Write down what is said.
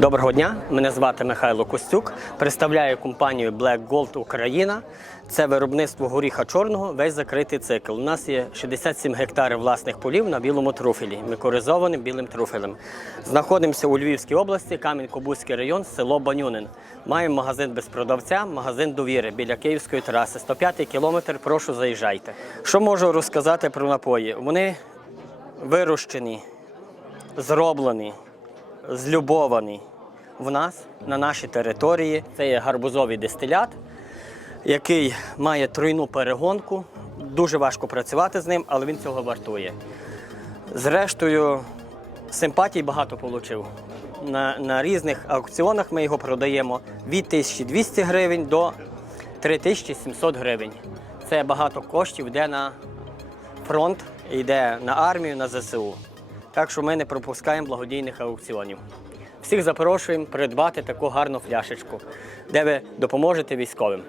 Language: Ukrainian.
Доброго дня, мене звати Михайло Костюк. Представляю компанію Black Gold Україна. Це виробництво горіха чорного, весь закритий цикл. У нас є 67 гектарів власних полів на білому труфелі, мікоризованим білим труфелем. Знаходимося у Львівській області, Кам'янко-Бузький район, село Банюнин. Маємо магазин без продавця, магазин довіри біля Київської траси. 105 кілометр. Прошу заїжджайте. Що можу розказати про напої? Вони вирощені, зроблені, злюбовані в нас на нашій території. Це є гарбузовий дистилят, який має тройну перегонку. Дуже важко працювати з ним, але він цього вартує. Зрештою, симпатій багато отримав. На, на різних аукціонах ми його продаємо від 1200 гривень до 3700 гривень. Це багато коштів йде на фронт, йде на армію, на ЗСУ. Так що ми не пропускаємо благодійних аукціонів. Всіх запрошуємо придбати таку гарну фляшечку, де ви допоможете військовим.